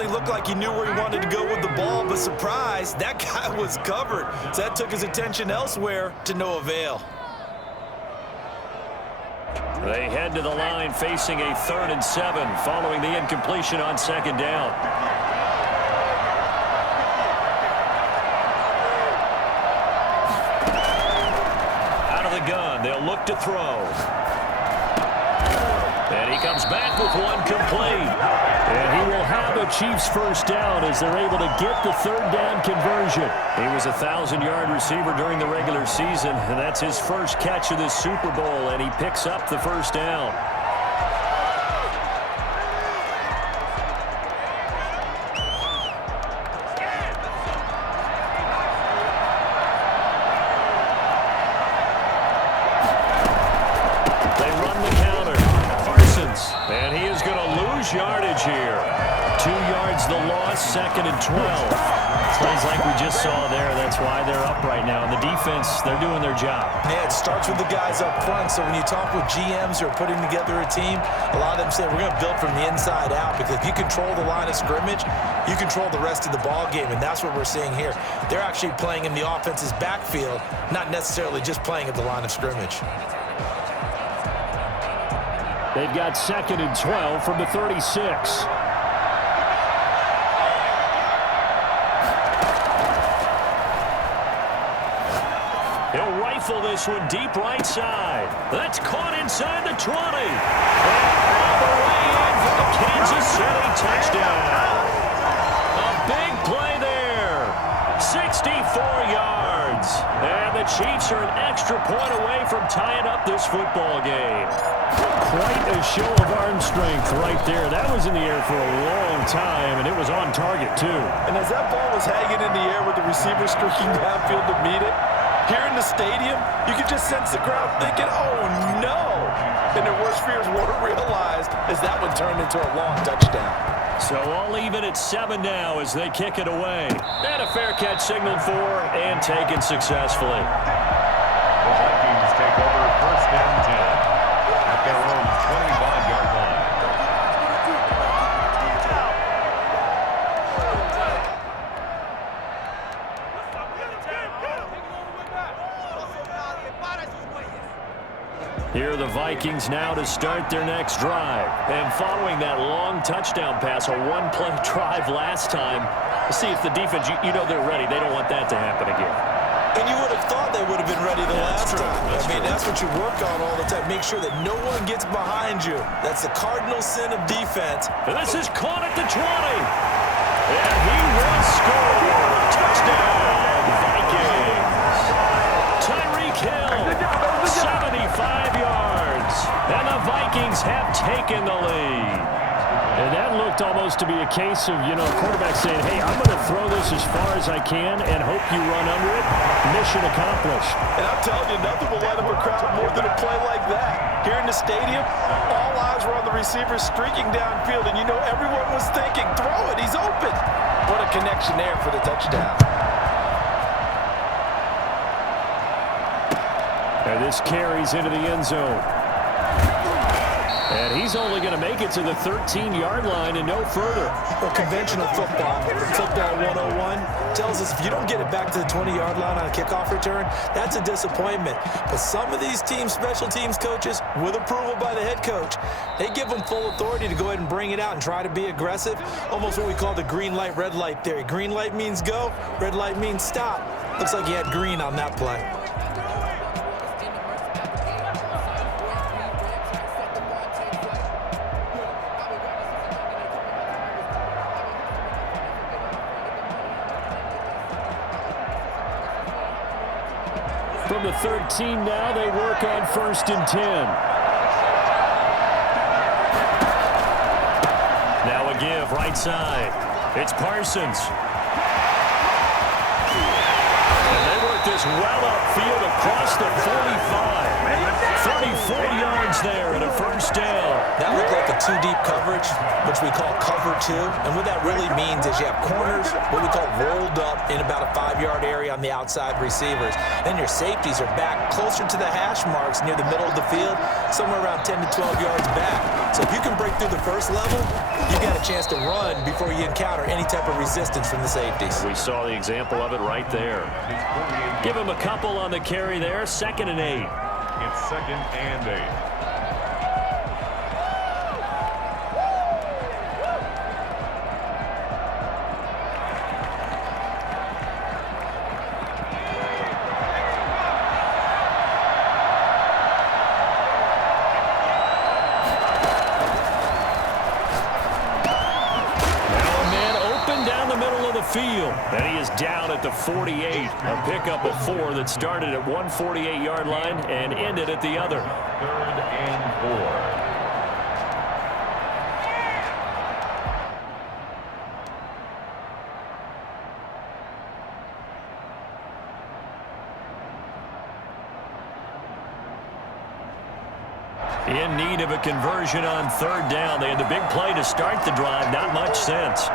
He looked like he knew where he wanted to go with the ball, but surprise, that guy was covered. So that took his attention elsewhere to no avail. They head to the line facing a 3rd and 7 following the incompletion on 2nd down. Out of the gun, they'll look to throw. And he comes back with one complete. And he will have a Chiefs first down as they're able to get the 3rd down conversion. He was a 1,000-yard receiver during the regular season, and that's his first catch of the Super Bowl, and he picks up the first down. And he is going to lose yardage here. 2 yards the loss, 2nd and 12. Plays like we just saw there. That's why they're up right now. And the defense, they're doing their job. Yeah, it starts with the guys up front. So when you talk with GMs who are putting together a team, a lot of them say we're going to build from the inside out, because if you control the line of scrimmage, you control the rest of the ball game, and that's what we're seeing here. They're actually playing in the offense's backfield, not necessarily just playing at the line of scrimmage. They've got 2nd and 12 from the 36. He'll rifle this one deep right side. That's caught inside the 20. And all the way in for the Kansas City touchdown. A big play there. 64 yards. And the Chiefs are an extra point away from tying up this football game. Quite a show of arm strength right there. That was in the air for a long time, and it was on target, too. And as that ball was hanging in the air with the receiver streaking downfield to meet it, here in the stadium, you could just sense the crowd thinking, oh, no. And their worst fears weren't realized as that one turned into a long touchdown. So all even at 7 now as they kick it away. And a fair catch signaled for and taken successfully. The Vikings take over 1st and 10. At their own 25-yard line. Here are the Vikings now to start their next drive. And following that long touchdown pass, a one-play drive last time, see if the defense, you know they're ready. They don't want that to happen again. And you would have thought they would have been ready the last time. That's what you work on all the time. Make sure that no one gets behind you. That's the cardinal sin of defense. And this is caught at the 20. And he will score. Touchdown, Vikings. Tyreek Hill, 75 yards. And the Vikings have taken the lead. And that looked almost to be a case of, a quarterback saying, hey, I'm going to throw this as far as I can and hope you run under it. Mission accomplished. And I'm telling you, nothing will light up a crowd more than a play like that. Here in the stadium, all eyes were on the receiver streaking downfield, and everyone was thinking, throw it, he's open. What a connection there for the touchdown. And this carries into the end zone. And he's only going to make it to the 13-yard line and no further. Well, conventional football 101, tells us if you don't get it back to the 20-yard line on a kickoff return, that's a disappointment. But some of these teams, special teams coaches, with approval by the head coach, they give them full authority to go ahead and bring it out and try to be aggressive. Almost what we call the green light, red light theory. Green light means go, red light means stop. Looks like he had green on that play. From the 13 now, they work on 1st and 10. Now a give, right side. It's Parsons. And they work this well upfield across the 45. 34 yards there and a first down. That looked like a two-deep coverage, which we call cover two. And what that really means is you have corners, what we call rolled up in about a 5-yard area on the outside receivers. Then your safeties are back closer to the hash marks near the middle of the field, somewhere around 10 to 12 yards back. So if you can break through the first level, you've got a chance to run before you encounter any type of resistance from the safeties. We saw the example of it right there. Give him a couple on the carry there, 2nd and 8. It's 2nd and 8. Field, and he is down at the 48. A pickup of 4 that started at one 48-yard line and ended at the other. 3rd and 4. In need of a conversion on 3rd down. They had the big play to start the drive. Not much sense.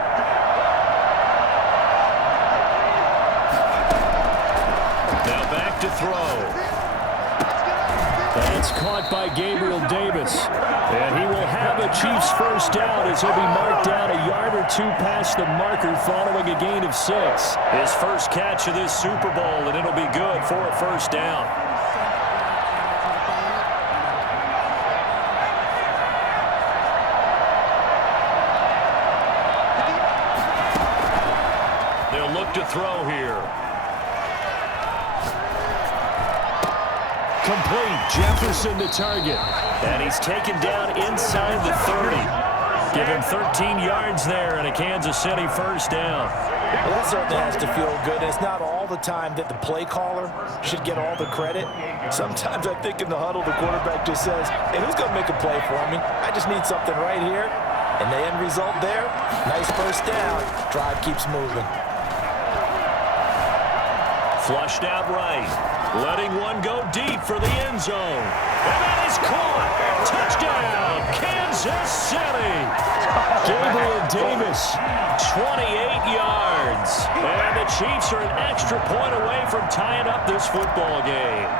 Now back to throw. That's caught by Gabriel Davis. And he will have a Chiefs first down as he'll be marked down a yard or 2 past the marker following a gain of 6. His first catch of this Super Bowl, and it'll be good for a first down. They'll look to throw here. Complete. Jefferson the target. And he's taken down inside the 30. Give him 13 yards there and a Kansas City first down. Well, that certainly has to feel good. And it's not all the time that the play caller should get all the credit. Sometimes I think in the huddle, the quarterback just says, hey, who's going to make a play for me? I just need something right here. And the end result there, nice first down. Drive keeps moving. Flushed out right. Letting one go deep for the end zone. And that is caught. Touchdown, Kansas City. Gabriel Davis, 28 yards. And the Chiefs are an extra point away from tying up this football game.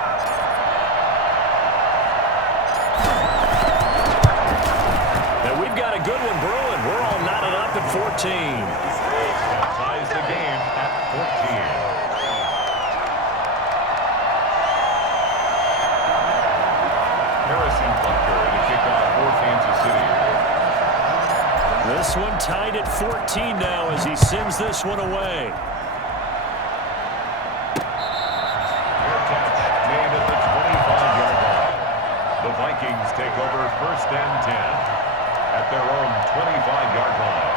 And we've got a good one brewing. We're all knotted up at 14. That ties the game at 14. This one tied at 14 now as he sends this one away. Fair catch made at the 25-yard line. The Vikings take over 1st and 10 at their own 25-yard line.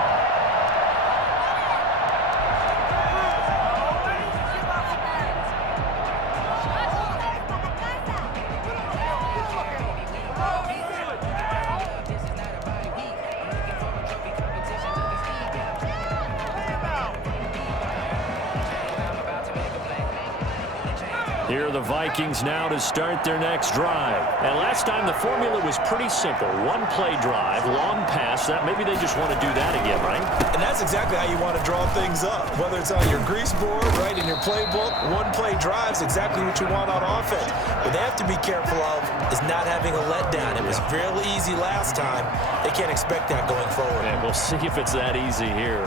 Here are the Vikings now to start their next drive. And last time the formula was pretty simple. One play drive, long pass. That maybe they just want to do that again, right? And that's exactly how you want to draw things up. Whether it's on your grease board, right, in your playbook, one play drive is exactly what you want on offense. What they have to be careful of is not having a letdown. It was real easy last time. They can't expect that going forward. And we'll see if it's that easy here.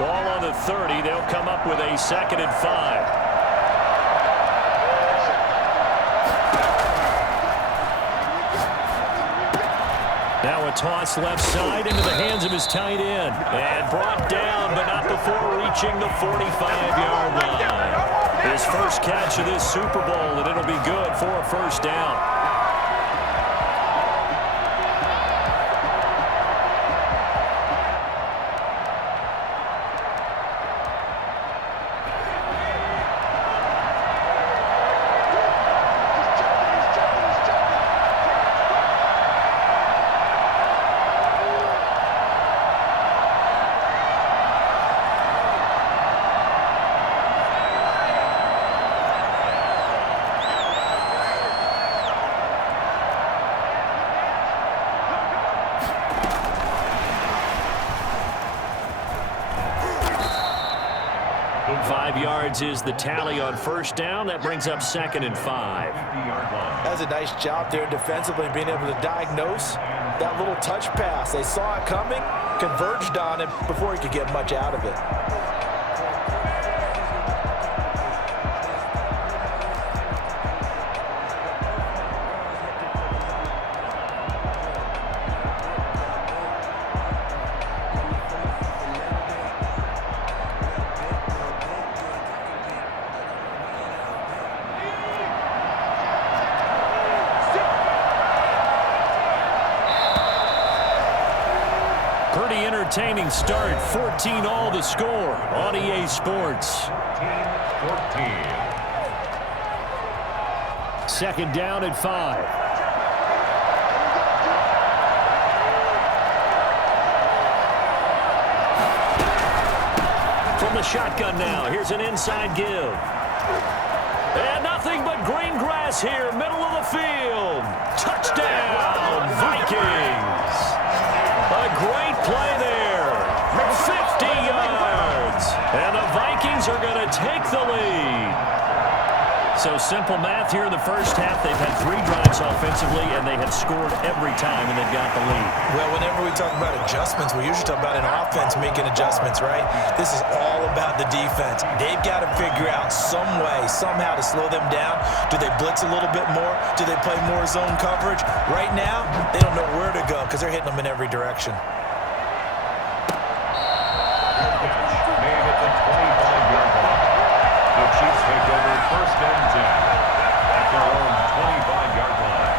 Ball on the 30. They'll come up with a 2nd and 5. Now a toss left side into the hands of his tight end. And brought down, but not before reaching the 45-yard line. His first catch of this Super Bowl, and it'll be good for a first down. Is the tally on first down. That brings up 2nd and 5. That's a nice job there defensively, being able to diagnose that little touch pass. They saw it coming, converged on it before he could get much out of it. Entertaining start, 14 all the score on EA Sports. 14. 2nd down and 5. From the shotgun now, here's an inside give. And nothing but green grass here, middle of the field. Touchdown, Vikings. A great play there. 50 yards. And the Vikings are going to take the lead. So simple math here in the first half. They've had 3 drives offensively, and they have scored every time, and they've got the lead. Well, whenever we talk about adjustments, we usually talk about an offense making adjustments, right? This is all about the defense. They've got to figure out some way, somehow to slow them down. Do they blitz a little bit more? Do they play more zone coverage? Right now, they don't know where to go because they're hitting them in every direction. Chiefs take over 1st and 10 at their own 25-yard line.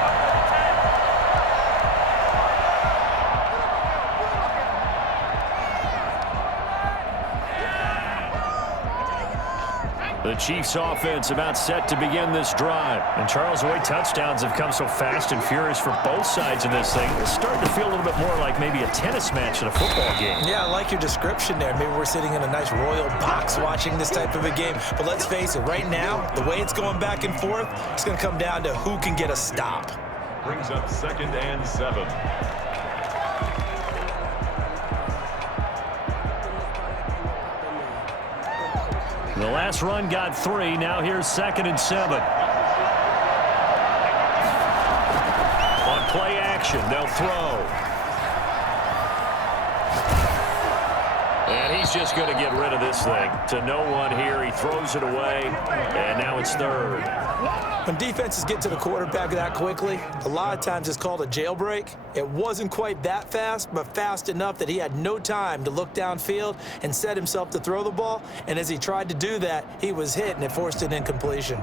The Chiefs offense about set to begin this drive. And Charles, the way touchdowns have come so fast and furious for both sides in this thing, it's starting to feel a little bit more like maybe a tennis match in a football game. Yeah, I like your description there. Maybe we're sitting in a nice royal box watching this type of a game. But let's face it, right now, the way it's going back and forth, it's going to come down to who can get a stop. Brings up 2nd and 7. The last run got 3. Now here's 2nd and 7. On play action, they'll throw. And he's just going to get rid of this thing. To no one here. He throws it away. And now it's 3rd. When defenses get to the quarterback that quickly, a lot of times it's called a jailbreak. It wasn't quite that fast, but fast enough that he had no time to look downfield and set himself to throw the ball. And as he tried to do that, he was hit, and it forced an incompletion.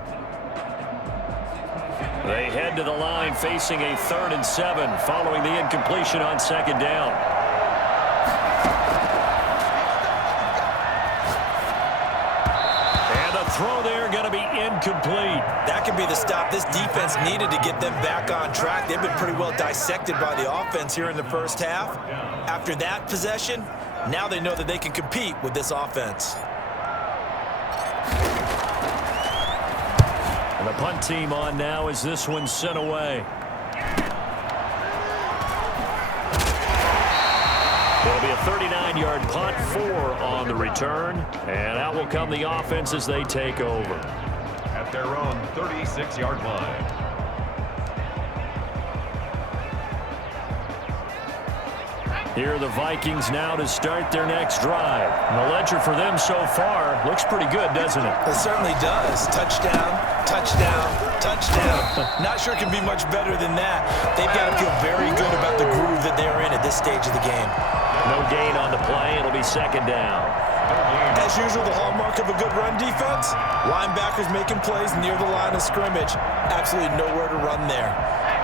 They head to the line facing a 3rd and 7 following the incompletion on 2nd down. Throw there going to be incomplete. That could be the stop this defense needed to get them back on track. They've been pretty well dissected by the offense here in the first half. After that possession, now they know that they can compete with this offense. And the punt team on now as this one's sent away. It'll be a 39-yard punt, 4 on the return, and out will come the offense as they take over. At their own 36-yard line. Here are the Vikings now to start their next drive. And the ledger for them so far looks pretty good, doesn't it? It certainly does. Touchdown, touchdown, touchdown. Not sure it can be much better than that. They've got to feel very good about the groove that they're in at this stage of the game. No gain on the play. It'll be second down. As usual, the hallmark of a good run defense, linebackers making plays near the line of scrimmage. Absolutely nowhere to run there.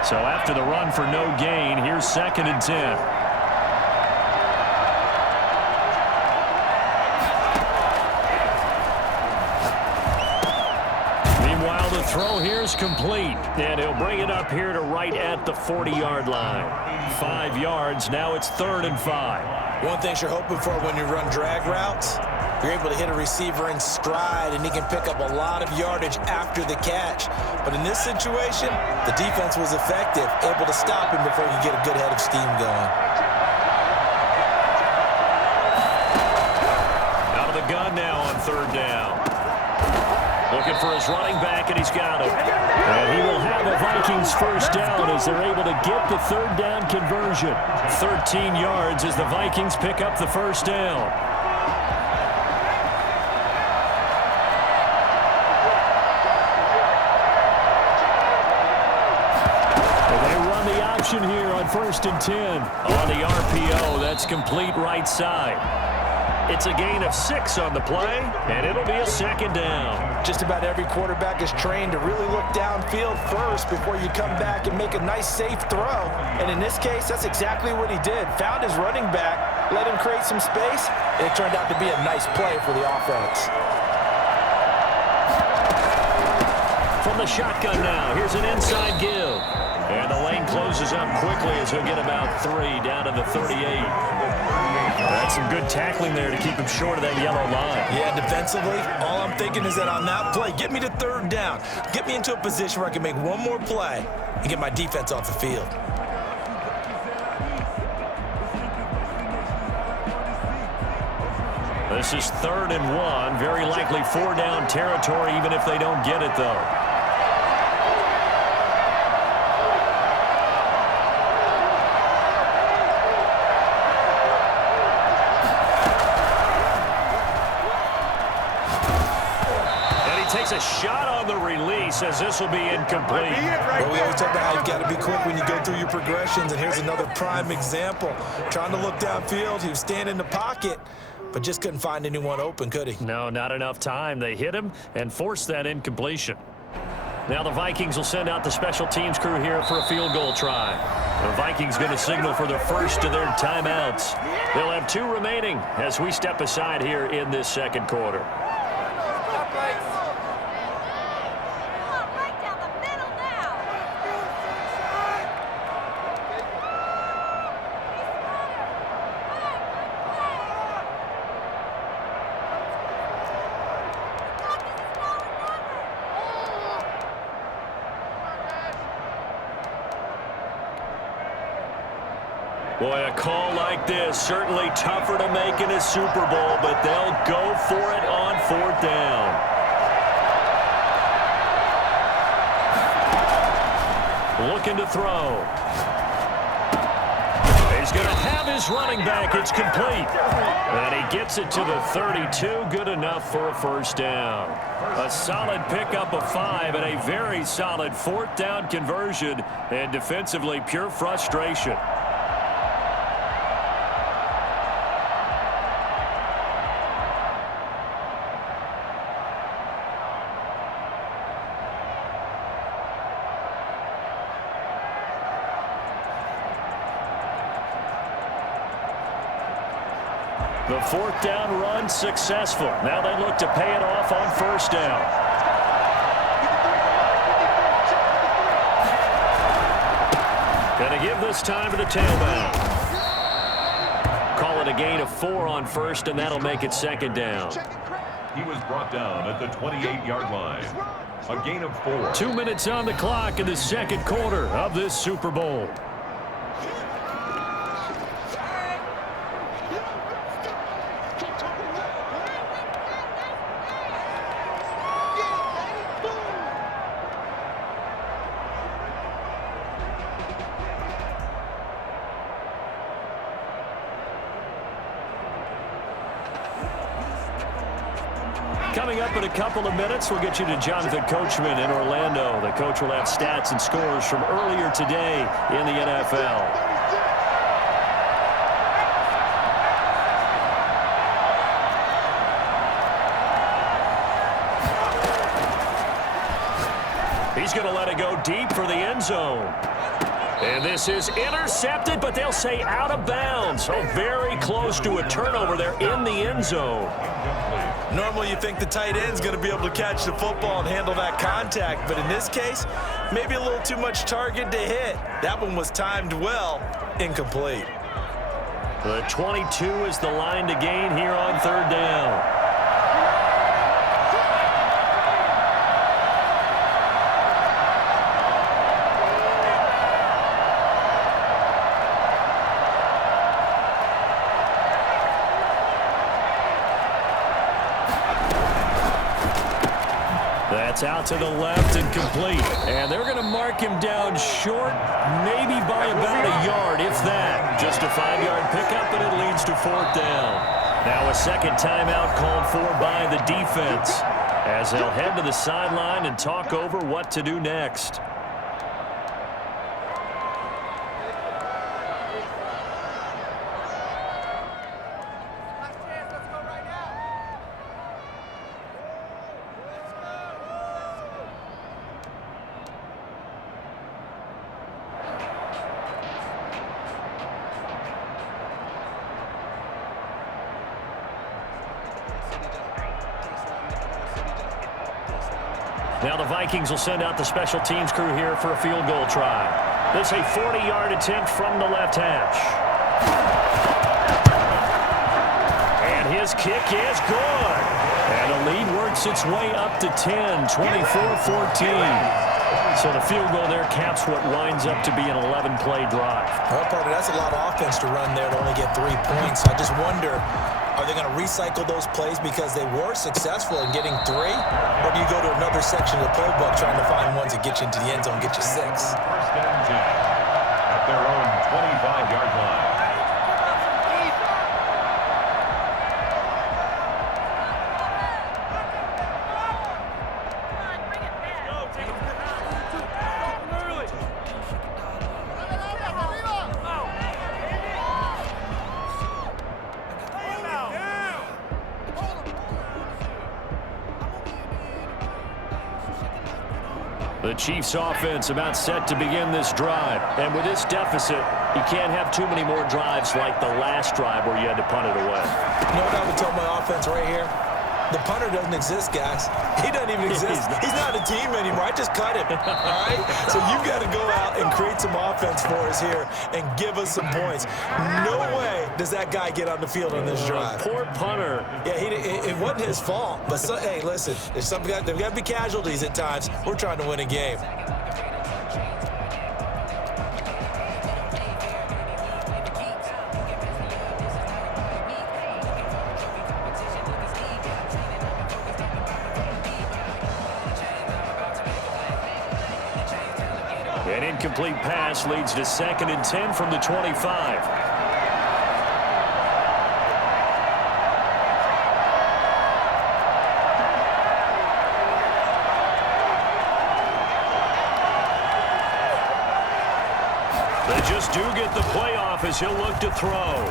So after the run for no gain, here's 2nd and 10. Meanwhile, the throw here is complete, and he'll bring it up here to right at the 40-yard line. 5 yards. Now it's 3rd and 5. One thing you're hoping for when you run drag routes, you're able to hit a receiver in stride, and he can pick up a lot of yardage after the catch. But in this situation, the defense was effective, able to stop him before he could get a good head of steam going. Out of the gun now on 3rd down. Looking for his running back, and he's got him. And he will have a Vikings first down as they're able to get the 3rd down conversion. 13 yards as the Vikings pick up the first down. Here on 1st and 10. On the RPO, that's complete right side. It's a gain of 6 on the play, and it'll be a 2nd down. Just about every quarterback is trained to really look downfield first before you come back and make a nice, safe throw. And in this case, that's exactly what he did. Found his running back, let him create some space, and it turned out to be a nice play for the offense. From the shotgun now, here's an inside give. And the lane closes up quickly as he'll get about 3 down to the 38. That's some good tackling there to keep him short of that yellow line. Yeah, defensively, all I'm thinking is that on that play, get me to 3rd down. Get me into a position where I can make one more play and get my defense off the field. This is 3rd and 1. Very likely 4 down territory, even if they don't get it, though. Takes a shot on the release as this will be incomplete. Well, we always talk about how you've got to be quick when you go through your progressions, and here's another prime example. Trying to look downfield, he was standing in the pocket, but just couldn't find anyone open, could he? No, not enough time. They hit him and forced that incompletion. Now the Vikings will send out the special teams crew here for a field goal try. The Vikings going to signal for the first of their timeouts. They'll have 2 remaining as we step aside here in this 2nd quarter. Boy, a call like this, certainly tougher to make in a Super Bowl, but they'll go for it on 4th down. Looking to throw. He's going to have his running back. It's complete. And he gets it to the 32. Good enough for a first down. A solid pickup of 5 and a very solid 4th down conversion. And defensively, pure frustration. The 4th down run successful. Now they look to pay it off on 1st down. Going to give this time to the tailback. Call it a gain of 4 on 1st, and that'll make it 2nd down. He was brought down at the 28-yard line. A gain of 4. 2 minutes on the clock in the 2nd quarter of this Super Bowl. Coming up in a couple of minutes, we'll get you to Jonathan Coachman in Orlando. The coach will have stats and scores from earlier today in the NFL. He's going to let it go deep for the end zone. And this is intercepted, but they'll say out of bounds. So very close to a turnover there in the end zone. Normally you think the tight end's going to be able to catch the football and handle that contact, but in this case, maybe a little too much target to hit. That one was timed well, incomplete. The 22 is the line to gain here on third down. That's out to the left and complete. And they're going to mark him down short, maybe by about a yard, if that. Just a 5-yard pickup, and it leads to fourth down. Now a second timeout called for by the defense as they'll head to the sideline and talk over what to do next. Now the Vikings will send out the special teams crew here for a field goal try. This a 40-yard attempt from the left hash. And his kick is good. And the lead works its way up to 10, 24-14. So the field goal there caps what winds up to be an 11-play drive. Well, partner, that's a lot of offense to run there to only get 3 points. I just wonder, are they going to recycle those plays because they were successful in getting 3? Or do you go to another section of the playbook trying to find ones that get you into the end zone, get you 6? First and 10 at their own 25-yard line. The Chiefs offense about set to begin this drive. And with this deficit, you can't have too many more drives like the last drive where you had to punt it away. You know what I would tell my offense right here? The punter doesn't exist, guys. He doesn't even exist. He's not a team anymore. I just cut him, all right? So you've got to go out and create some offense for us here and give us some points. No way does that guy get on the field on this drive. Poor punter. Yeah, it wasn't his fault. But, hey, listen, there's got to be casualties at times. We're trying to win a game. An incomplete pass leads to 2nd and 10 from the 25. They just do get the play off as he'll look to throw.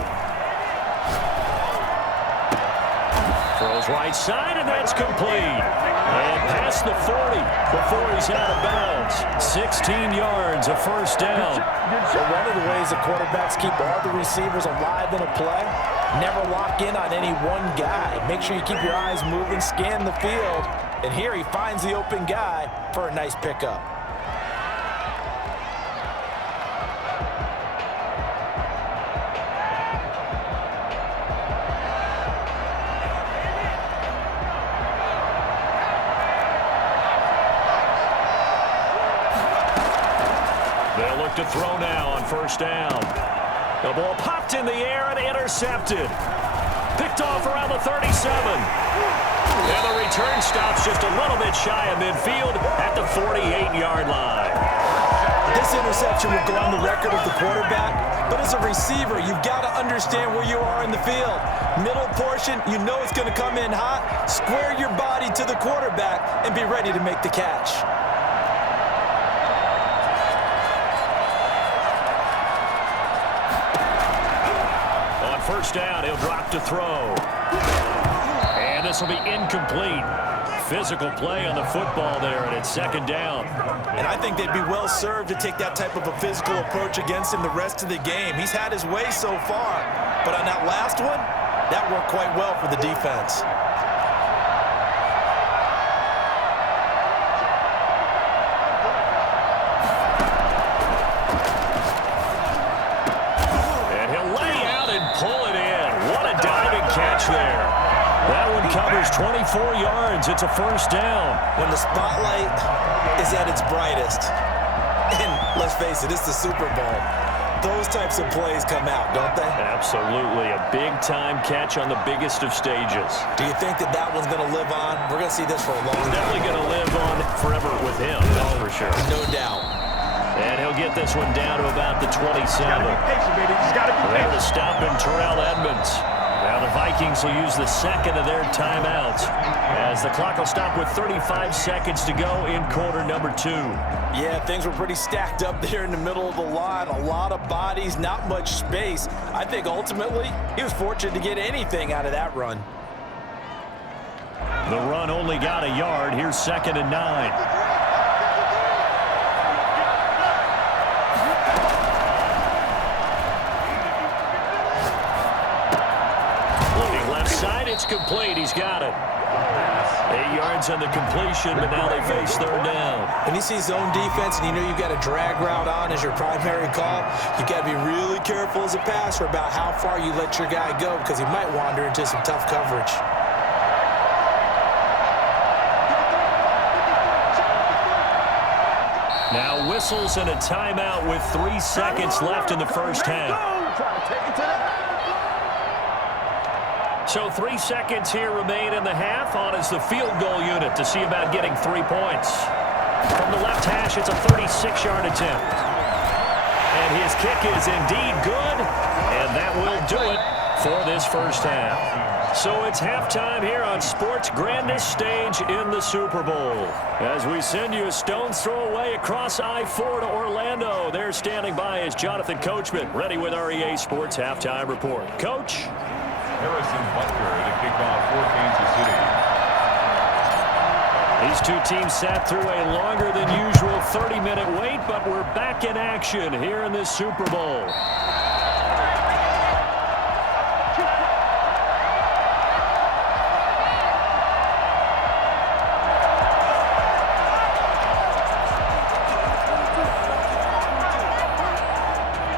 Throws right side, and that's complete. And past the 40 before he's out of bounds. 16 yards, a first down. Well, one of the ways the quarterbacks keep all the receivers alive in a play, never lock in on any one guy. Make sure you keep your eyes moving, scan the field. And here he finds the open guy for a nice pickup. They'll look to throw now on first down. The ball popped in the air and intercepted. Picked off around the 37. And the return stops just a little bit shy of midfield at the 48-yard line. This interception will go on the record of the quarterback, but as a receiver, you've got to understand where you are in the field. Middle portion, you know it's going to come in hot. Square your body to the quarterback and be ready to make the catch. On first down, he'll drop to throw. And this will be incomplete. physical play on the football there, and it's second down. And I think they'd be well served to take that type of a physical approach against him the rest of the game. He's had his way so far, but on that last one, that worked quite well for the defense. And he'll lay out and pull it in. What a diving catch there. That one covers 24 yards. It's a first down. When the spotlight is at its brightest, and let's face it, it's the Super Bowl, those types of plays come out, don't they? Absolutely. A big-time catch on the biggest of stages. Do you think that that one's going to live on? We're going to see this for a long time. Definitely going to live on forever with him, that's for sure. No doubt. And he'll get this one down to about the 27. There to stop him, Terrell Edmonds. Now the Vikings will use the second of their timeouts as the clock will stop with 35 seconds to go in quarter number 2. Yeah, things were pretty stacked up there in the middle of the line. A lot of bodies, not much space. I think ultimately he was fortunate to get anything out of that run. The run only got a yard. Here's 2nd and 9. It's complete. He's got it. 8 yards on the completion, but now they face third down. When you see zone defense and you know you've got a drag route on as your primary call, you've got to be really careful as a passer about how far you let your guy go because he might wander into some tough coverage. Now whistles and a timeout with 3 seconds left in the first half. So 3 seconds here remain in the half. On is the field goal unit to see about getting 3 points. From the left hash, it's a 36-yard attempt. And his kick is indeed good, and that will do it for this first half. So it's halftime here on sports' grandest stage in the Super Bowl. As we send you a stone's throw away across I-4 to Orlando. There standing by is Jonathan Coachman, ready with our EA Sports Halftime Report. Coach? Harrison Butker to kick off for Kansas City. These two teams sat through a longer than usual 30-minute wait, but we're back in action here in this Super Bowl.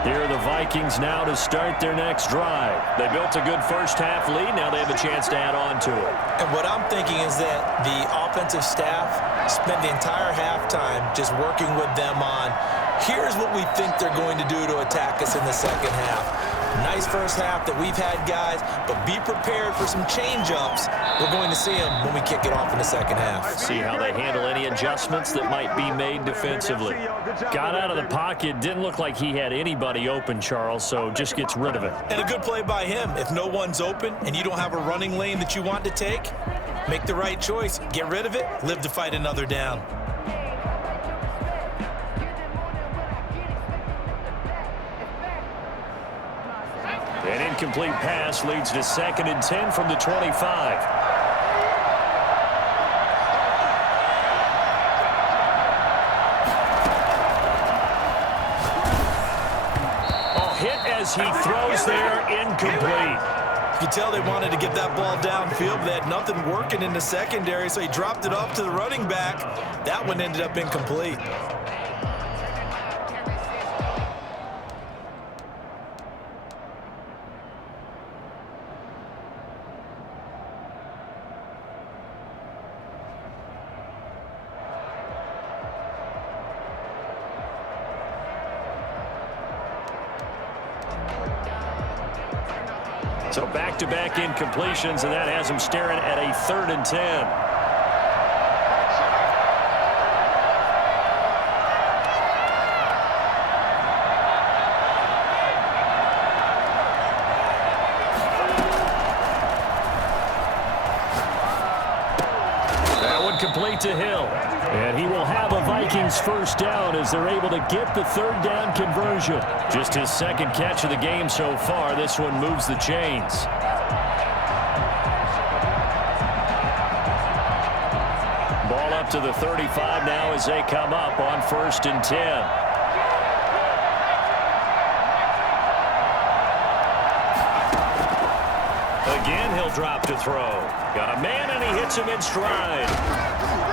Here are the Vikings now to start their next drive. They built a good first-half lead. Now they have a chance to add on to it. And what I'm thinking is that the offensive staff spent the entire halftime just working with them on, here's what we think they're going to do to attack us in the second half. Nice first half that we've had, guys, but be prepared for some change-ups. We're going to see them when we kick it off in the second half. See how they handle any adjustments that might be made defensively. Got out of the pocket, didn't look like he had anybody open, Charles, so just gets rid of it. And a good play by him. If no one's open and you don't have a running lane that you want to take, make the right choice. Get rid of it, live to fight another down. An incomplete pass leads to 2nd and 10 from the 25. Hit as he throws there, incomplete. You can tell they wanted to get that ball downfield, but they had nothing working in the secondary, so he dropped it off to the running back. That one ended up incomplete. So back-to-back incompletions, and that has him staring at a 3rd and 10. That one complete to Hill. And he will have a Vikings first down as they're able to get the 3rd down conversion. Just his 2nd catch of the game so far. This one moves the chains. out to the 35 now as they come up on 1st and 10. Again, he'll drop to throw. Got a man, and he hits him in stride.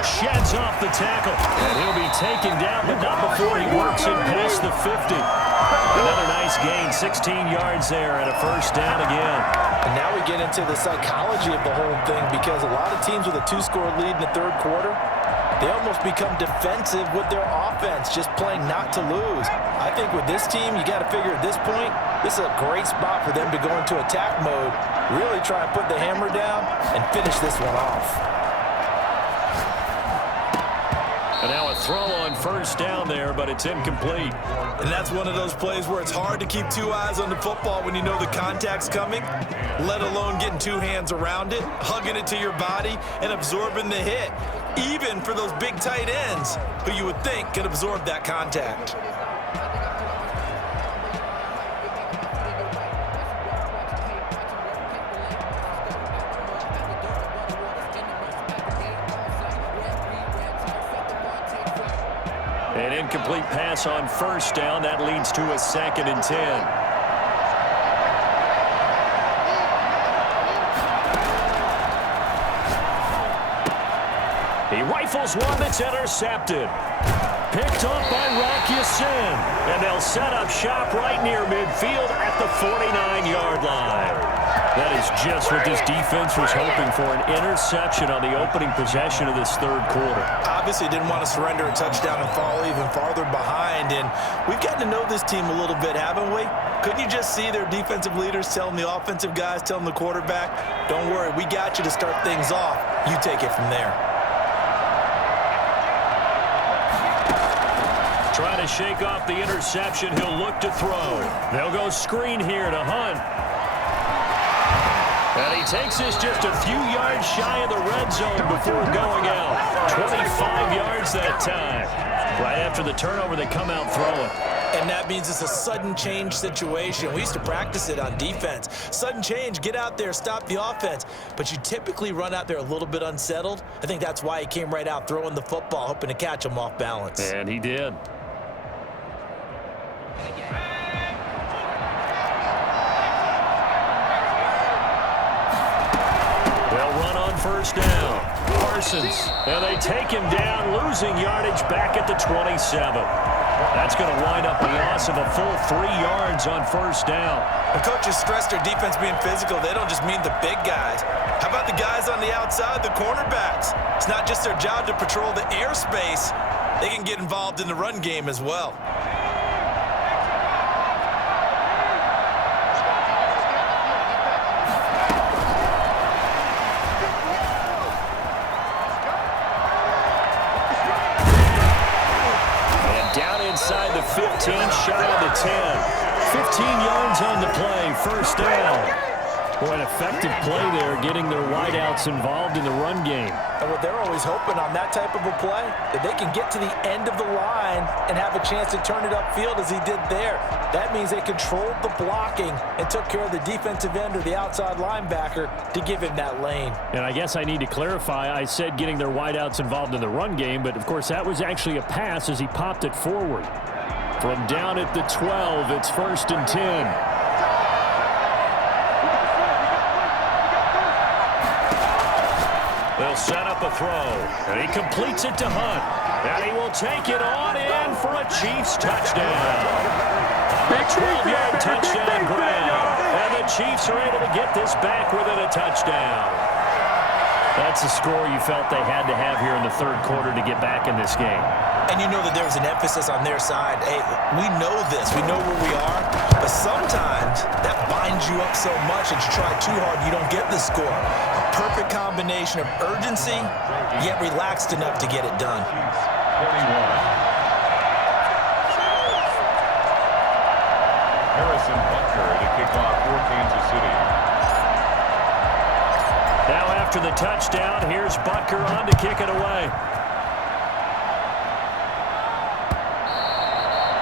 Sheds off the tackle, and he'll be taken down, but not before he works it past the 50. Another nice gain, 16 yards there, and a 1st down again. And now we get into the psychology of the whole thing, because a lot of teams with a 2-score lead in the 3rd quarter, they almost become defensive with their offense, just playing not to lose. I think with this team, you got to figure at this point, this is a great spot for them to go into attack mode, really try and put the hammer down and finish this one off. And now a throw on 1st down there, but it's incomplete. And that's one of those plays where it's hard to keep 2 eyes on the football when you know the contact's coming, let alone getting 2 hands around it, hugging it to your body, and absorbing the hit, even for those big tight ends who you would think could absorb that contact. An incomplete pass on 1st down. That leads to a 2nd and 10. He rifles one that's intercepted. Picked up by Rocky Sin. And they'll set up shop right near midfield at the 49-yard line. That is just what this defense was hoping for, an interception on the opening possession of this 3rd quarter. Obviously didn't want to surrender a touchdown and fall even farther behind, and we've gotten to know this team a little bit, haven't we? Couldn't you just see their defensive leaders telling the offensive guys, telling the quarterback, don't worry, we got you to start things off. You take it from there. Trying to shake off the interception, he'll look to throw. They'll go screen here to Hunt. And he takes this just a few yards shy of the red zone before going out. 25 yards that time. Right after the turnover, they come out throwing. And that means it's a sudden change situation. We used to practice it on defense. Sudden change, get out there, stop the offense. But you typically run out there a little bit unsettled. I think that's why he came right out throwing the football, hoping to catch him off balance. And he did. They'll run on 1st down. Parsons, and they take him down, losing yardage back at the 27. That's going to wind up a loss of a full 3 yards on 1st down. The coaches stress their defense being physical. They don't just mean the big guys. How about the guys on the outside, the cornerbacks? It's not just their job to patrol the airspace. They can get involved in the run game as well. Inside the 15, shy of the 10. 15 yards on the play, 1st down. Boy, an effective play there, getting their wideouts involved in the run game. And what they're always hoping on that type of a play, that they can get to the end of the line and have a chance to turn it upfield as he did there. That means they controlled the blocking and took care of the defensive end or the outside linebacker to give him that lane. And I guess I need to clarify, I said getting their wideouts involved in the run game, but of course that was actually a pass as he popped it forward. From down at the 12, it's 1st and 10. They'll set up a throw, and he completes it to Hunt. And he will take it on in for a Chiefs touchdown. A 12-yard touchdown grab. And the Chiefs are able to get this back within a touchdown. That's the score you felt they had to have here in the 3rd quarter to get back in this game. And you know that there was an emphasis on their side. Hey, we know this. We know where we are. But sometimes that binds you up so much that you try too hard, you don't get the score. A perfect combination of urgency, yet relaxed enough to get it done. 41. Harrison Butker to kick off for Kansas City. Now after the touchdown, here's Butker on to kick it away.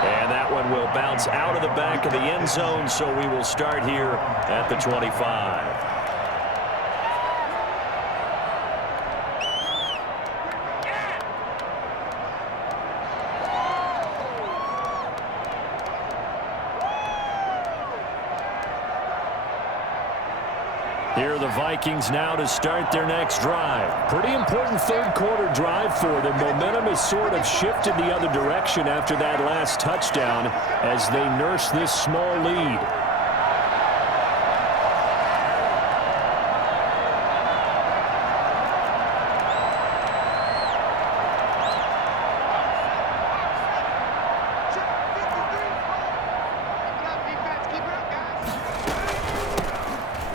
And that one will bounce out of the back of the end zone, so we will start here at the 25. Here are the Vikings now to start their next drive. Pretty important third-quarter drive for them. Momentum has sort of shifted the other direction after that last touchdown as they nurse this small lead.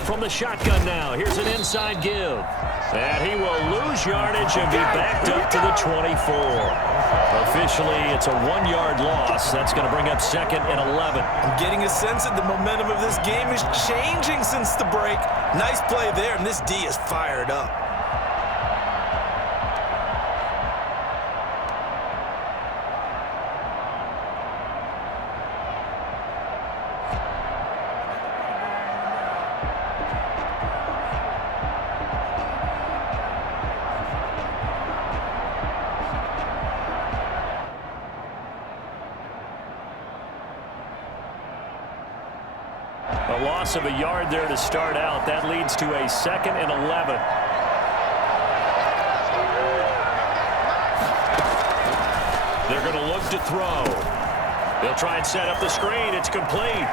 From the shotgun now, here's an inside give. And he will lose yardage and be backed up to the 24. Officially, it's a 1-yard loss. That's going to bring up 2nd and 11. I'm getting a sense that the momentum of this game is changing since the break. Nice play there, and this D is fired up. A loss of a yard there to start out. That leads to a 2nd and 11. They're going to look to throw. They'll try and set up the screen. It's complete.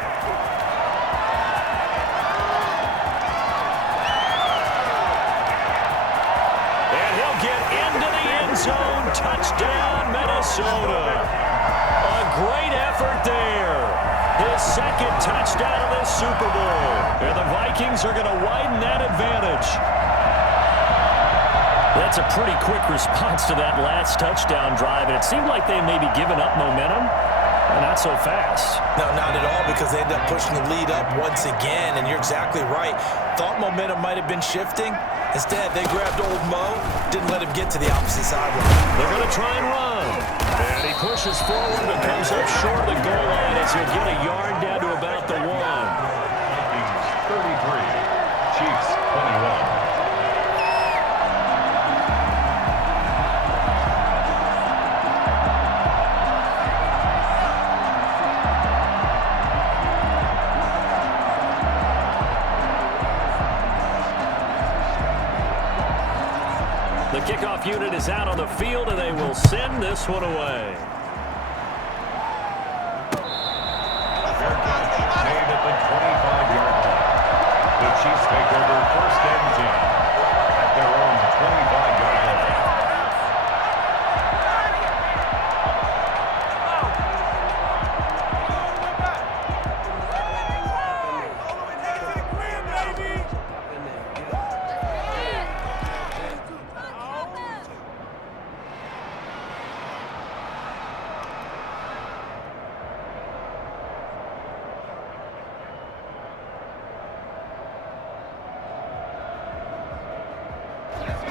And he'll get into the end zone. Touchdown, Minnesota. A great effort there. His 2nd touchdown of this Super Bowl. And the Vikings are going to widen that advantage. That's a pretty quick response to that last touchdown drive. And it seemed like they may be giving up momentum. Not so fast. No, not at all, because they ended up pushing the lead up once again. And you're exactly right. Thought momentum might have been shifting. Instead, they grabbed old Mo, didn't let him get to the opposite sideline. They're going to try and run. And he pushes forward but comes up short of the goal line as he'll get a yard down to about the 1. Vikings 33, Chiefs 21. The kickoff unit is out on the field, and they will send this one away. Fair catch made at the 25-yard line. The Chiefs take over 1st and 10 at their own 25-yard line.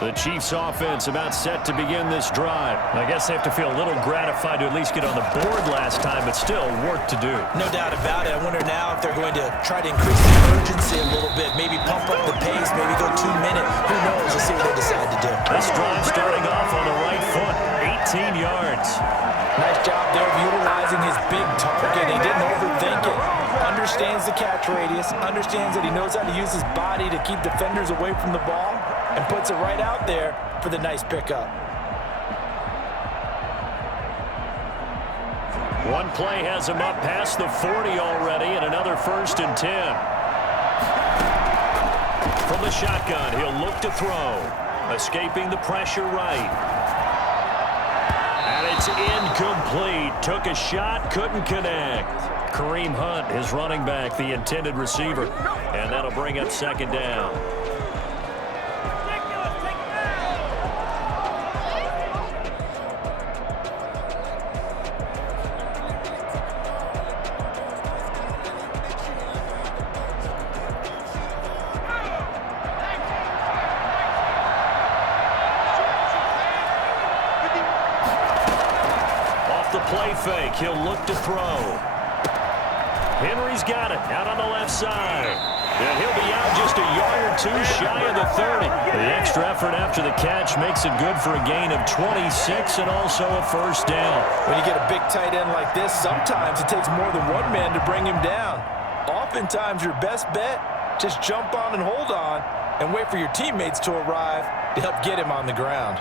The Chiefs offense about set to begin this drive. I guess they have to feel a little gratified to at least get on the board last time, but still work to do. No doubt about it. I wonder now if they're going to try to increase the urgency a little bit, maybe pump up the pace, maybe go 2 minutes. Who knows? Let's see what they decide to do. This drive starting off on the right foot, 18 yards. Nice job there of utilizing his big target. He didn't overthink it. Understands the catch radius, understands that he knows how to use his body to keep defenders away from the ball, and puts it right out there for the nice pickup. One play has him up past the 40 already, and another 1st and 10. From the shotgun, he'll look to throw. Escaping the pressure right. And it's incomplete. Took a shot, couldn't connect. Kareem Hunt, his running back, the intended receiver. And that'll bring up 2nd down. The play fake. He'll look to throw. Henry's got it out on the left side. And he'll be out just a yard or 2 shy of the 30. The extra effort after the catch makes it good for a gain of 26 and also a 1st down. When you get a big tight end like this, sometimes it takes more than one man to bring him down. Oftentimes, your best bet, Just jump on and hold on and wait for your teammates to arrive to help get him on the ground.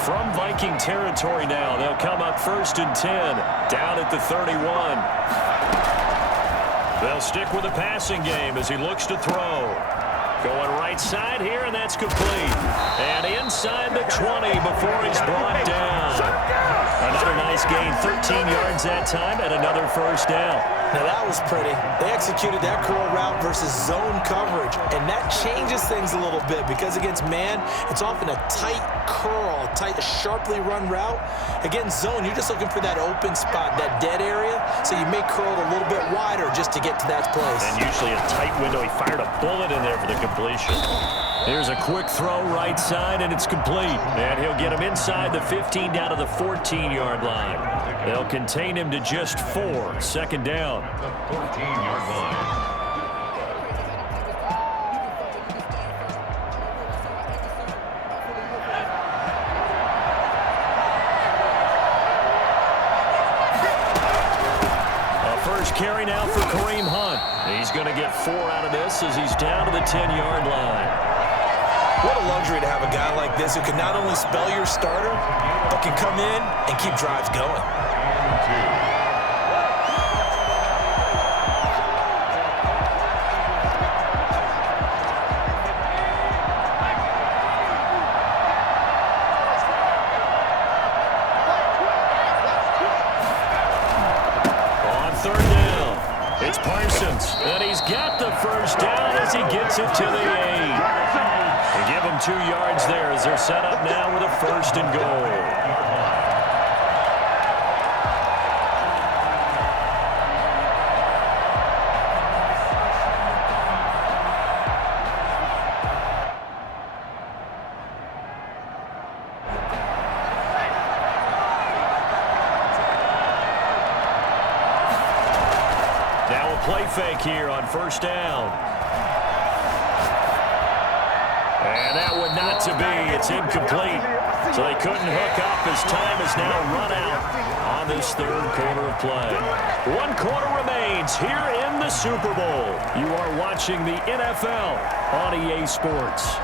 From Viking territory now, they'll come up 1st and 10, down at the 31. They'll stick with the passing game as he looks to throw. Going right side here, and that's complete. And inside the 20 before he's brought down. Another nice gain, 13 yards that time, and another first down. Now that was pretty. They executed that curl route versus zone coverage, and that changes things a little bit because against man, it's often a tight curl, tight, sharply run route. Against zone, you're just looking for that open spot, that dead area, so you may curl it a little bit wider just to get to that place. And usually a tight window. He fired a bullet in there for the completion. Here's a quick throw right side, and it's complete. And he'll get him inside the 15 down to the 14-yard line. They'll contain him to just 4. Second down. The 14-yard line. First carry now for Kareem Hunt. He's going to get 4 out of this as he's down to the 10-yard line. What a luxury to have a guy like this who can not only spell your starter, but can come in and keep drives going. It's Parsons, and he's got the first down as he gets it to the 8. They give him 2 yards there as they're set up now with a 1st and goal. Play fake here on 1st down. And that would not to be. It's incomplete. So they couldn't hook up as time is now run out on this 3rd quarter of play. 1 quarter remains here in the Super Bowl. You are watching the NFL on EA Sports.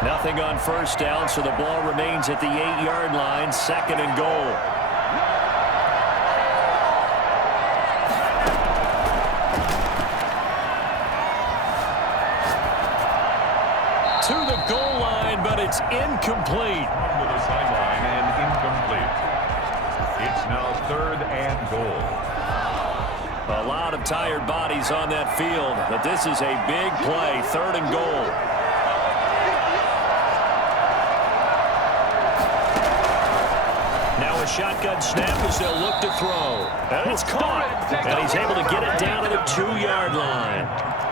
Nothing on 1st down, so the ball remains at the 8-yard line, 2nd and goal. To the goal line, but it's incomplete. To the sideline and incomplete. It's now 3rd and goal. A lot of tired bodies on that field, but this is a big play, 3rd and goal. Shotgun snap as they'll look to throw. And it's caught. And he's able to get it down to the 2-yard line.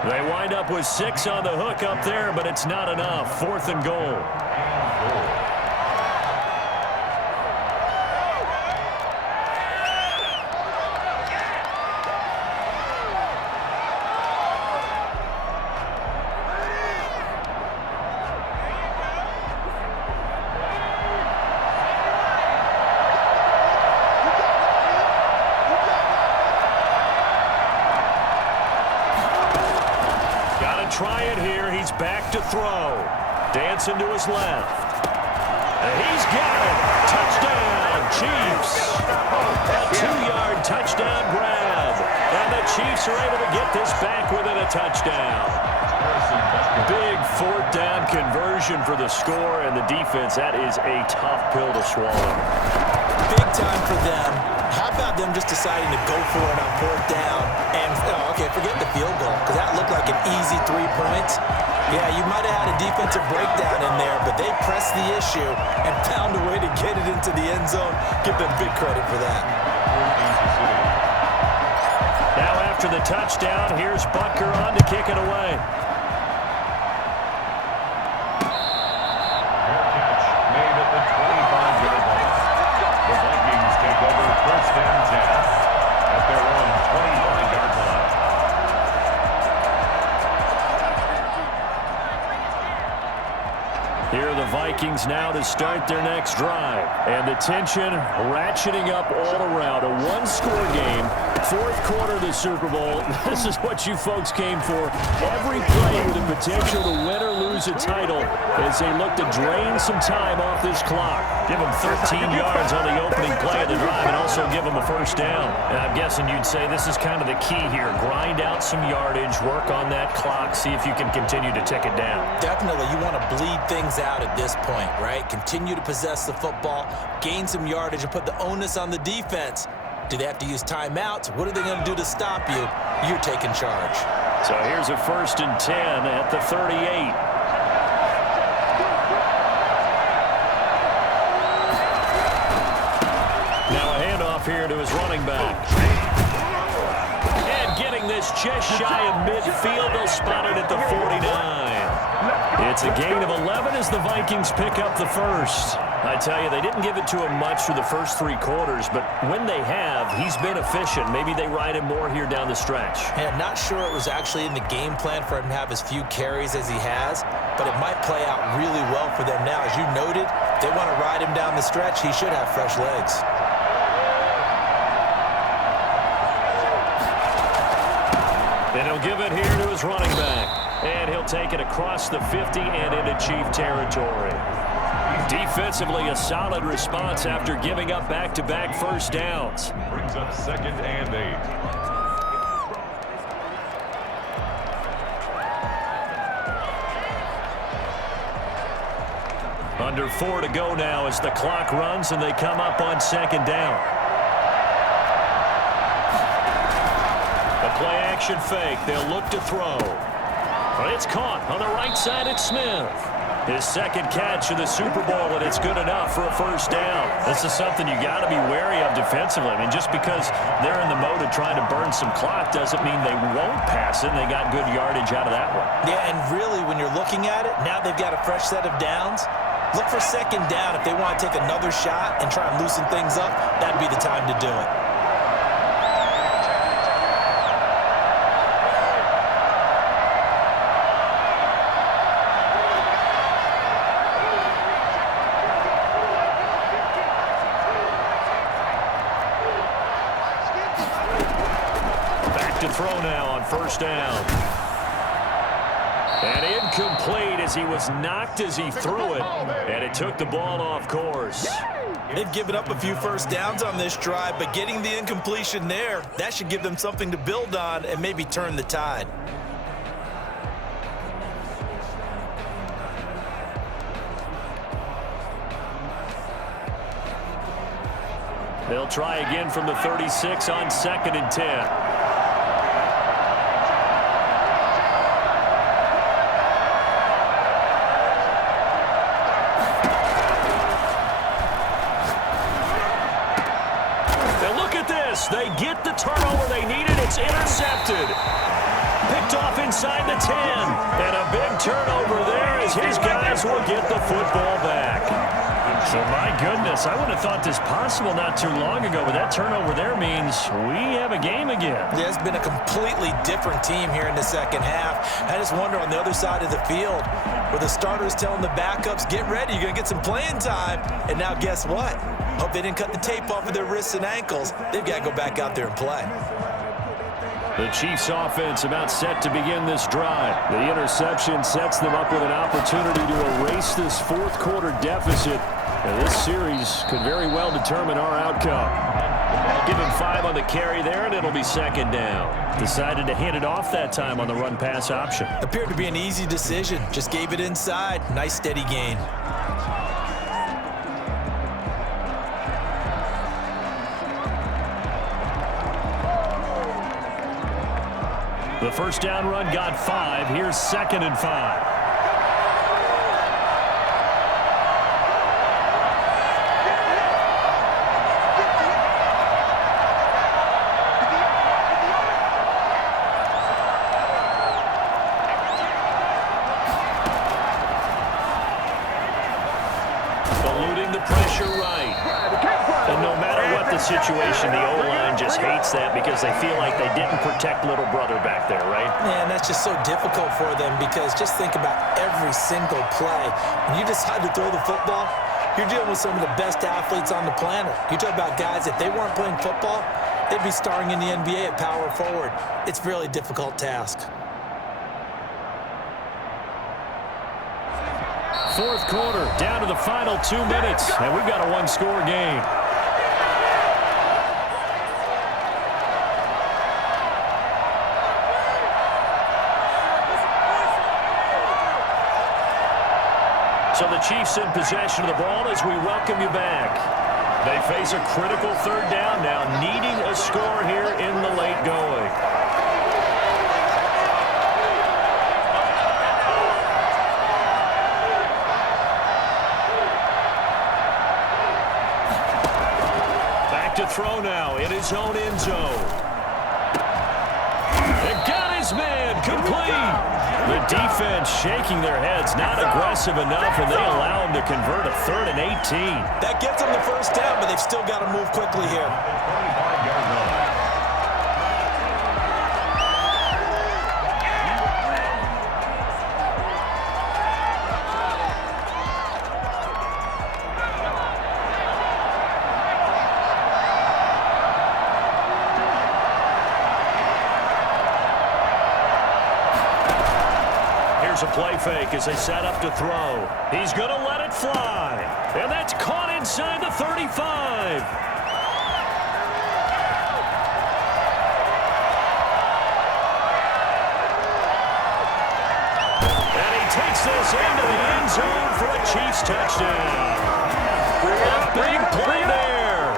They wind up with 6 on the hook up there, but it's not enough. 4th and goal. Try it here. He's back to throw. Dancing to his left. And he's got it. Touchdown, Chiefs. A 2-yard touchdown grab. And the Chiefs are able to get this back within a touchdown. Big 4th down conversion for the score, and the defense, that is a tough pill to swallow. Big time for them. How about them just deciding to go for it on 4th down? And, okay, forget the field goal, because that looked like an easy 3 points. Yeah, you might have had a defensive breakdown in there, but they pressed the issue and found a way to get it into the end zone. Give them big credit for that. Now after the touchdown, here's Butker on to kick it away. Made at the 25-yard line. The Vikings take over 1st and 10 at their own 25-yard line. Here are the Vikings now to start their next drive. And the tension ratcheting up all around. A one-score game. Fourth quarter of the Super Bowl. This is what you folks came for. Every play with the potential to win or lose a title as they look to drain some time off this clock. Give them 13 yards on the opening play of the drive and also give them a first down. And I'm guessing you'd say this is kind of the key here. Grind out some yardage, work on that clock, see if you can continue to tick it down. Definitely, you want to bleed things out at this point, right? Continue to possess the football, gain some yardage, and put the onus on the defense. Do they have to use timeouts? What are they going to do to stop you? You're taking charge. So here's a 1st and 10 at the 38. Now a handoff here to his running back. And getting this just shy of midfield. They'll spot it at the 49. It's a gain of 11 as the Vikings pick up the first. I tell you, they didn't give it to him much through the first 3 quarters, but when they have, he's been efficient. Maybe they ride him more here down the stretch. And not sure it was actually in the game plan for him to have as few carries as he has, but it might play out really well for them now. As you noted, if they want to ride him down the stretch, he should have fresh legs. And he'll give it here to his running back. And he'll take it across the 50 and into Chief territory. Defensively, a solid response after giving up back-to-back first downs. Brings up 2nd and 8. Under 4 to go now as the clock runs and they come up on 2nd down. A play-action fake. They'll look to throw. But it's caught on the right side at Smith. His 2nd catch of the Super Bowl, and it's good enough for a first down. This is something you got to be wary of defensively. I mean, just because they're in the mode of trying to burn some clock doesn't mean they won't pass it, and they got good yardage out of that one. Yeah, and really, when you're looking at it, now they've got a fresh set of downs. Look for 2nd down. If they want to take another shot and try and loosen things up, that'd be the time to do it. To throw now on 1st down. And incomplete as he was knocked as he threw it. And it took the ball off course. They've given up a few first downs on this drive, but getting the incompletion there, that should give them something to build on and maybe turn the tide. They'll try again from the 36 on 2nd and 10. They get the turnover they needed. It's intercepted. Picked off inside the 10. And a big turnover there as his guys will get the football back. So, my goodness, I would have thought this possible not too long ago, but that turnover there means we have a game again. Yeah, it's been a completely different team here in the 2nd half. I just wonder on the other side of the field, where the starters telling the backups, get ready, you're going to get some playing time. And now guess what? Hope they didn't cut the tape off of their wrists and ankles. They've got to go back out there and play. The Chiefs offense about set to begin this drive. The interception sets them up with an opportunity to erase this 4th quarter deficit. And this series could very well determine our outcome. Give him 5 on the carry there, and it'll be 2nd down. Decided to hand it off that time on the run-pass option. Appeared to be an easy decision. Just gave it inside. Nice steady gain. The first down run got 5. Here's 2nd and 5. Eluding the pressure right. And no matter what the situation, the O-line just hates that because they feel like they didn't protect little brother back there, right? Man, that's just so difficult for them because just think about every single play. When you decide to throw the football, you're dealing with some of the best athletes on the planet. You talk about guys, if they weren't playing football, they'd be starring in the NBA at power forward. It's a really difficult task. Fourth quarter, down to the final 2 minutes, and we've got a one-score game. So the Chiefs in possession of the ball as we welcome you back. They face a critical third down now, needing a score here in the late going. To throw now in his own end zone. And got his man complete. The defense shaking their heads, not aggressive enough, and they allow him to convert a 3rd and 18. That gets them the first down, but they've still got to move quickly here. A play fake as they set up to throw. He's going to let it fly. And that's caught inside the 35. And he takes this into the end zone for a Chiefs touchdown. A big play there.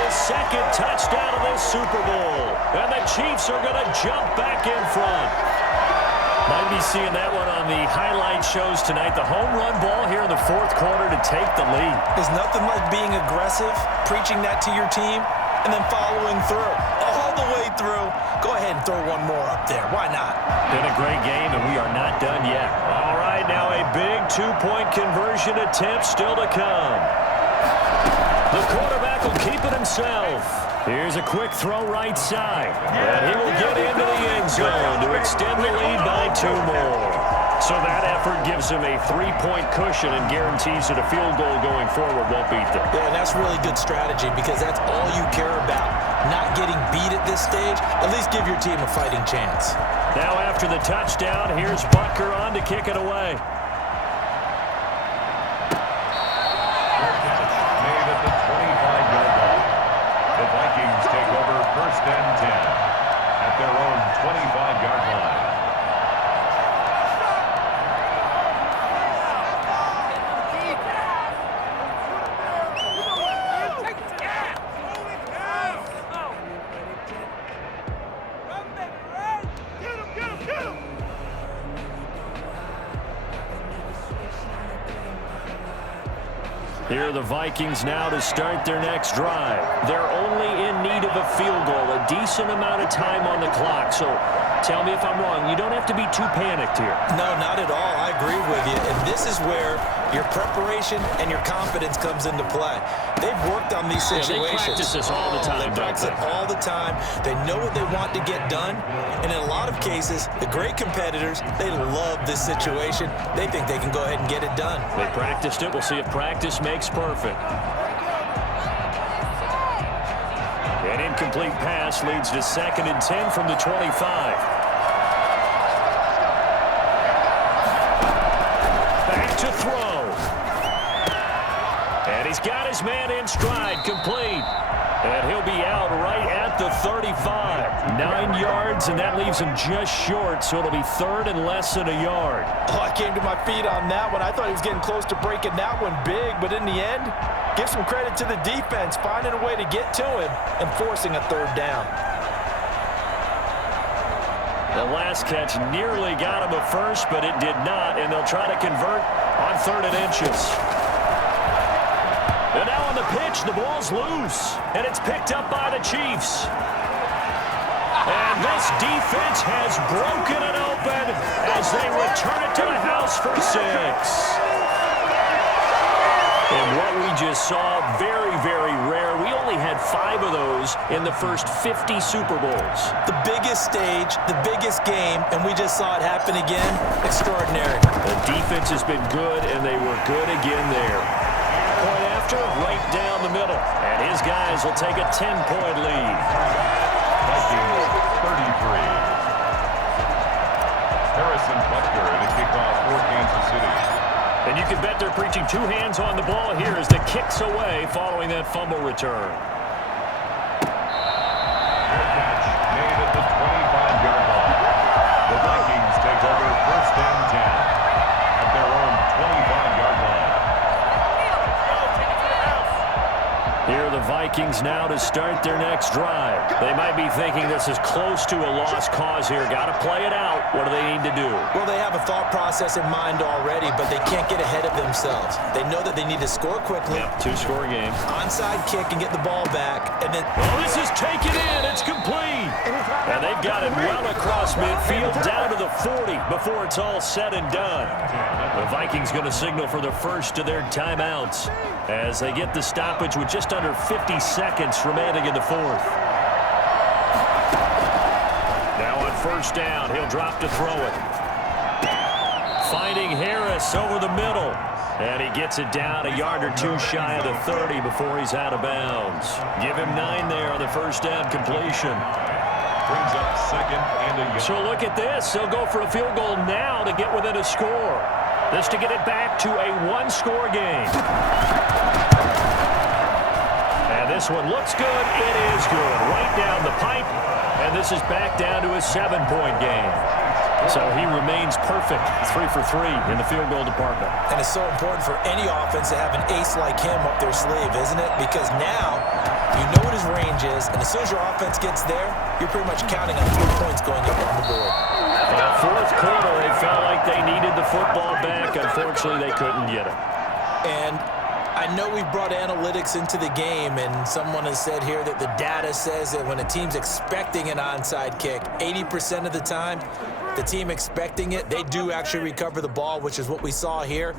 His second touchdown of this Super Bowl. And the Chiefs are going to jump back in front. Might be seeing that one on the highlight shows tonight. The home run ball here in the fourth quarter to take the lead. There's nothing like being aggressive, preaching that to your team, and then following through. All the way through. Go ahead and throw one more up there. Why not? Been a great game, and we are not done yet. All right, now a big two-point conversion attempt still to come. The quarterback will keep it himself. Here's a quick throw right side. And he will get into the end zone to extend the lead by 2 more. So that effort gives him a 3-point cushion and guarantees that a field goal going forward won't beat them. Yeah, and that's really good strategy because that's all you care about. Not getting beat at this stage. At least give your team a fighting chance. Now after the touchdown, here's Butker on to kick it away. First and 10 at their own 25-yard line. Here are the Vikings now to start their next drive. They're only in need of a field goal, a decent amount of time on the clock. So tell me if I'm wrong. You don't have to be too panicked here. No, not at all. I agree with you. And this is where your preparation and your confidence comes into play. They've worked on these situations. They practice this all the time. They practice it all the time. They know what they want to get done. And in a lot of cases, the great competitors, they love this situation. They think they can go ahead and get it done. They practiced it. We'll see if practice makes perfect. An incomplete pass leads to 2nd and 10 from the 25. Back to throw. And he's got his man in stride, complete. And he'll be out right at the 35. 9 yards, and that leaves him just short, so it'll be 3rd and less than a yard. Oh, I came to my feet on that one. I thought he was getting close to breaking that one big, but in the end, give some credit to the defense, finding a way to get to him and forcing a 3rd down. The last catch nearly got him a first, but it did not, and they'll try to convert on 3rd and inches. And now on the pitch, the ball's loose, and it's picked up by the Chiefs. And this defense has broken it open as they return it to the house for 6. And what we just saw, very, very rare. We had 5 of those in the first 50 Super Bowls. The biggest stage, the biggest game, and we just saw it happen again. Extraordinary. The defense has been good, and they were good again there. Point after, right down the middle. And his guys will take a 10-point lead. Vikings 33. Harrison Butker in a kickoff for Kansas City. And you can bet they're preaching 2 hands on the ball here as the kick's away following that fumble return. Catch made at the 25-yard line. The Vikings take over first and 10 at their own 25-yard line. Here are the Vikings now to start their next drive. They might be thinking this is close to a lost cause here. Got to play it out. What do they need to do? Well, they have a thought process in mind already, but they can't get ahead of themselves. They know that they need to score quickly. Yep, 2-score game. Onside kick and get the ball back. And then, well, this is taken in. It's complete. And they've got it well across midfield down to the 40 before it's all said and done. The Vikings going to signal for the first of their timeouts as they get the stoppage with just under 50 seconds remaining in the fourth. Now on first down, he'll drop to throw it. Finding Harris over the middle. And he gets it down a yard or 2 shy of the 30 before he's out of bounds. Give him 9 there on the first down completion. Brings up second and a yard. So look at this. They'll go for a field goal now to get within a score. This to get it back to a 1-score game. And this one looks good. It is good. Right down the pipe. And this is back down to a 7-point game. So he remains perfect. 3 for 3 in the field goal department. and it's so important for any offense to have an ace like him up their sleeve, isn't it? Because now you know what his range is, and as soon as your offense gets there, you're pretty much counting on 3 points going up on the board. Fourth quarter, they felt like they needed the football back. Unfortunately, they couldn't get it. And I know we've brought analytics into the game, and someone has said here that the data says that when a team's expecting an onside kick, 80% of the time, the team expecting it, they do actually recover the ball, which is what we saw here.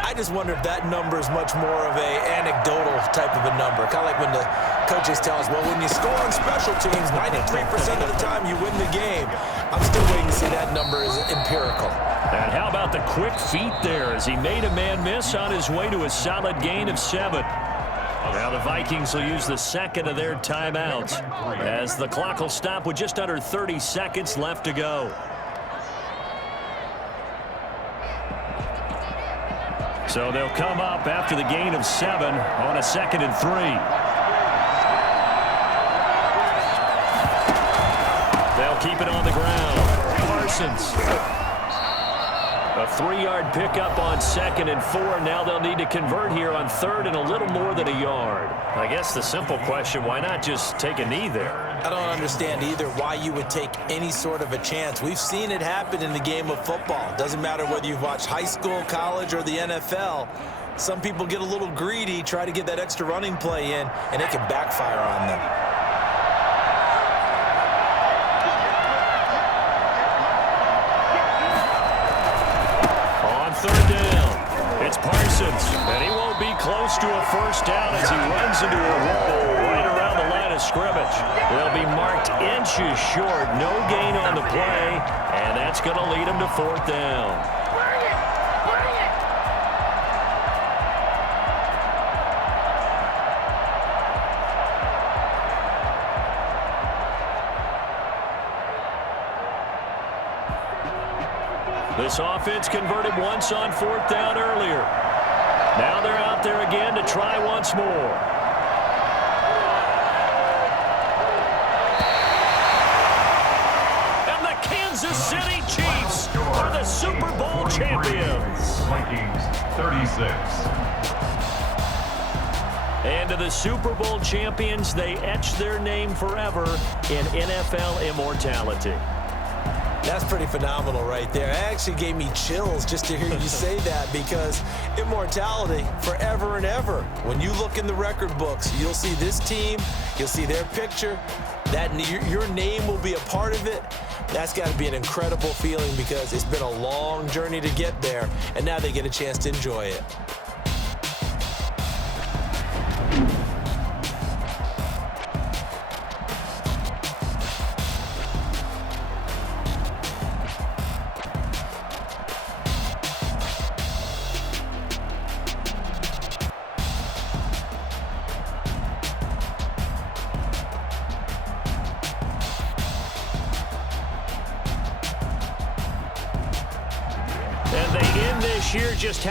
I just wonder if that number is much more of a anecdotal type of a number. Kind of like when the coaches tell us, well, when you score on special teams, 93% of the time you win the game. I'm still waiting to see that number is empirical. And how about the quick feet there as he made a man miss on his way to a solid gain of 7. Now the Vikings will use the second of their timeouts as the clock will stop with just under 30 seconds left to go. So they'll come up after the gain of 7 on a 2nd and 3. They'll keep it on the ground. Parsons. A 3-yard pickup on 2nd and 4. Now they'll need to convert here on 3rd and a little more than a yard. I guess the simple question, why not just take a knee there? I don't understand either why you would take any sort of a chance. We've seen it happen in the game of football. Doesn't matter whether you've watched high school, college, or the NFL. Some people get a little greedy, try to get that extra running play in, and it can backfire on them. On 3rd down, it's Parsons, and he won't be close to a first down as he runs into a wall right around the line of scrimmage. They'll be marked inches short, no gain on the play, and that's going to lead him to 4th down. This offense converted once on 4th down earlier. Now they're out there again to try once more. And the Kansas City Chiefs are the Super Bowl champions. Vikings 36. And to the Super Bowl champions, they etch their name forever in NFL immortality. That's pretty phenomenal right there. It actually gave me chills just to hear you say that, because immortality forever and ever. When you look in the record books, you'll see this team, you'll see their picture, that your name will be a part of it. That's got to be an incredible feeling, because it's been a long journey to get there, and now they get a chance to enjoy it. this year just